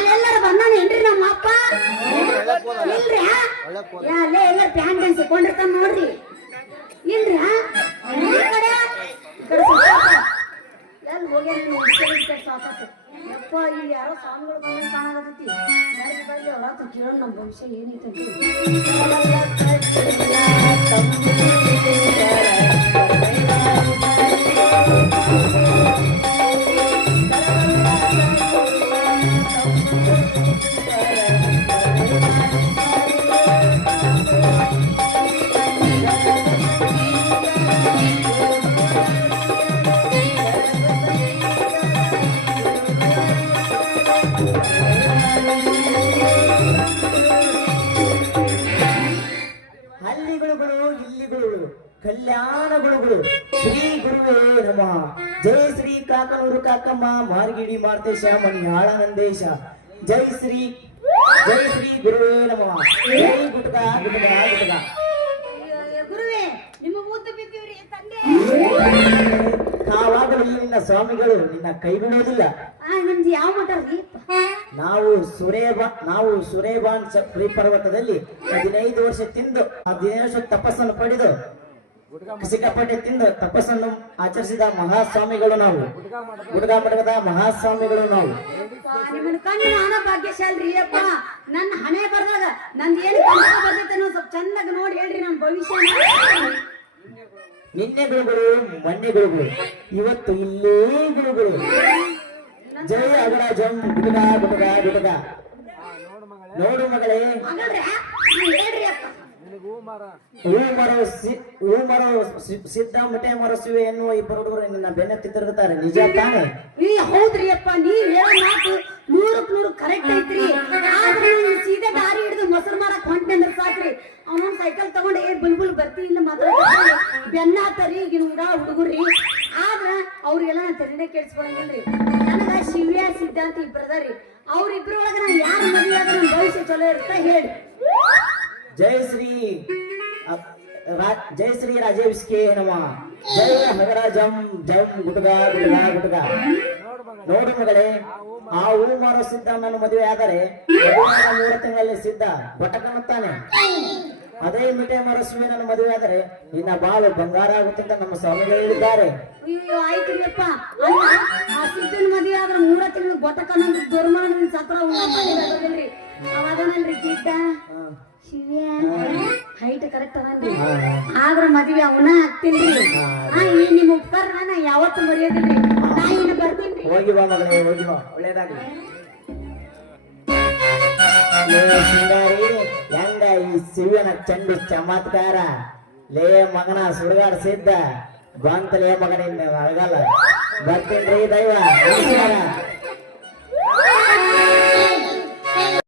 ಅಲ್ಲೆಲ್ಲರ ಬಂದಾನೇನ್ರಿ ನಮ್ಮ ಅಪ್ಪ ಇಲ್ರಿ ಅಲ್ಲೇ ಎಲ್ಲ ಪ್ಯಾಂಟ್ ಅನ್ಸಿಕೊಂಡಿರ್ತಾನ ನೋಡ್ರಿ ಇಲ್ರಿ ಈ ಕಡೆ ಎಲ್ಲಿ ಹೋಗ್ಯಾರ ಸಾಕತ್ತು ಯಪ್ಪ ಇಲ್ಲಿ ಯಾರೋ ಸ್ವಾಮಿಗಳು ಬಂದಂಗೆ ಕಾಣಾಕತ್ತೈತಿ ಅವರಾತು ಕೇಳೋಣ ನಮ್ಮ ಭವಿಷ್ಯ ಏನೈತಂತ ಕಲ್ಯಾಣಗಳು ಶ್ರೀ ಗುರುವೇ ನಮಃ. ಜೈ ಶ್ರೀ ಕಾಕನೂರು ಕಾಕಮ್ಮ ಮಾರ್ಗಿಡಿ ಮಾರ್ತೇಶ ಮಣಿಯಾಳ ನಂದೇಶ. ಜೈ ಶ್ರೀ ಗುರುವೇ ನಮಃ. ಜೈ ಗುಟ್ಕ ಗುಟ್ಕ ಗುಟ್ಕ. ಗುರುವೇ ನಿಮ್ಮ ಮುದ್ದು ಬಿದ್ದೀವ್ರಿ ತಂದೆ. ಕಾವಾಗಲೂ ನಿನ್ನ ಸ್ವಾಮಿಗಳು ನಿನ್ನ ಕೈ ಬಿಡುವುದಿಲ್ಲ. ನಿಮ್ದು ಯಾವ ಮಠ ರೀ? ನಾವು ಸುರೇಬಾನ್ ಶ್ರೀ ಪರ್ವತದಲ್ಲಿ 15 ವರ್ಷ ತಿಂದು 15 ವರ್ಷ ತಪಸ್ಸನ್ನು ಪಡೆದು ಸಿಕ್ಕಾಪಟ್ಟೆ ತಿಂದು ತಪಸ್ಸನ್ನು ಆಚರಿಸಿದ ಮಹಾಸ್ವಾಮಿಗಳು ನಾವು. ಗುಡ್ಗಾ ಮಠದ ಮಹಾಸ್ವಾಮಿಗಳು ನಾವು. ನಿಮ್ಮನ್ನ ಕಂಡು ನಾನ ಭಾಗ್ಯಶಾಲ್ರಿ ಅಪ್ಪ. ನನ್ನ ಹಣೆ ಬರ್ದಾಗ ನಂದು ಏನು ಬರ್ತೈತೆ ಅನ್ನೋ ಸ್ವಲ್ಪ ಚಂದಾಗಿ ನೋಡಿ ಹೇಳ್ರಿ ನಮ್ಮ ಭವಿಷ್ಯ. ನಿನ್ನೆ ಗುರುಗಳು ಮೊನ್ನೆ ಗುರುಗಳು ಇವತ್ತು ಇಲ್ಲೇ ಗುರುಗಳು. ಜೈ ಅಗರಾಜಂ ಗುಡ್ಗಾ ಗುಡ್ಗಾ ಗುಡ್ಗಾ. ನೋಡು ಮಗಳೇ ಹೇಳ್ರಿ ಅಪ್ಪ. ಹೂ ಮರೋ ಸಿದ್ಧ ಮಟೆ ಮರಸುವೆ ಎನ್ನುವ ಇಬ್ಬರು ಹುಡುಗರು ನಿನ್ನ ಬೆನ್ನತ್ತಿ ತಿರುಗುತ್ತಾರೆ. ನಿಜ ತಾನೆ? ಹೌದ್ರಿ ಅಪ್ಪ, ನೀವ್ ಹೇಳೋ ಮಾತು 100% ಕರೆಕ್ಟ್ ಐತ್ರಿ. ಆದ್ರೆ ಸೀದಾ ದಾರಿ ಹಿಡಿದು ಮೊಸರು ಮಾರಕ್ ಹೊಂಟೆ ಅಂದ್ರೆ ಸಾಕ್ರಿ. ಅವನೊಂದ್ ಸೈಕಲ್ ತಗೊಂಡು ಬುಲ್ಬುಲ್ ಬರ್ತಿ ಇಲ್ಲ ಮಾತ್ರ ಬೆನ್ನಾತರಿ ಈಗಿನ ಹುಡುಗರ್ರಿ. ಆದ್ರ ಅವ್ರಿಗೆಲ್ಲ ನಾ ತೆರೆನೇ ಕೇಳಿಸ್ಕೊಳಂಗಿಲ್ರಿ. ನನಗ ಶಿವ್ಯ ಸಿದ್ಧಾಂತ ಇಬ್ಬರದಾರಿ. ಅವ್ರಿಬ್ರೊಳಗ ನಾ ಯಾರು ಮದುವೆ ಆದ್ರೆ ನಮ್ ಭವಿಷ್ಯ ಚಲೋ ಇರುತ್ತ ಹೇಳಿ. ಜೈ ಶ್ರೀ ರಾಜೇಶ್ಕೆ ನಮಃ. ಜೈ ಹಗರಾಜಂ ಜಂ ಗುಡ್ಗಾ ಗುಡ್ಗಾ ಗುಡ್ಗಾ. ನೋಡು ಮಗಳೇ, ಆ ಹೂ ಮಾರೋ ಸಿದ್ಧ ನನ್ನ ಮದುವೆ ಆದರೆ 3 ತಿಂಗಳಲ್ಲಿ ಸಿದ್ಧ ಬಟಕನ್ನುತ್ತಾನೆ. ಅದೇ ಮಿಠೆ ಮರಸುವೆ ನನ್ನ ಮದುವೆ ಆದರೆ ನಿನ್ನ ಬಾಳು ಬಂಗಾರ ಆಗುತ್ತಿದ್ದ ನಮ್ಮ ಸ್ವಾಮಿಗಳು ಹೇಳಿದ್ದಾರೆ. ಅಯ್ಯೋ ಆಯ್ತ್ರಿ ಅಪ್ಪ. ಅಲ್ಲ ಆ ಸಿದ್ಧನ ಮದುವೆ ಆದ್ರೆ 3 ತಿಂಗಳು ಬಟಕನ್ನ ದುರ್ಮಾನ ಸತ್ರ ಹೋಗಿಲ್ರಿ. ಅವಾಗನಲ್ರಿ ಗಿಡ್ಡ ಶಿವ್ಯ ಹೈಟ್ ಕರೆಕ್ಟ್ ಅದನ್ರಿ. ಆದ್ರ ಮದ್ವೆ ಅವನ ಆಗ್ತೀನಿ. ನಿಮ್ಮ ಉಪಕಾರ ನಾ ಯಾವತ್ತು ಮರೆಯೋದಿಲ್ರಿ. ನಾ ಇನ್ನು ಬರ್ತೀನಿ. ಹೋಗಿ ಬಾ ಮಗಳೇ, ಹೋಗಿ ಬಾ, ಒಳ್ಳೇದಾಗ್ಲಿ. ಹೆಂಗ ಈ ಶಿವನ ಚಂಡು ಚಮತ್ಕಾರ. ಲೇ ಮಗನ ಸುಡುಗಾಡ ಸಿದ್ಧ ಬಂತಲೇ ಮಗನಿಂದ ಆಗಲ್ಲ. ಬರ್ತೀನಿ ದೈವ. ನಮಸ್ಕಾರ.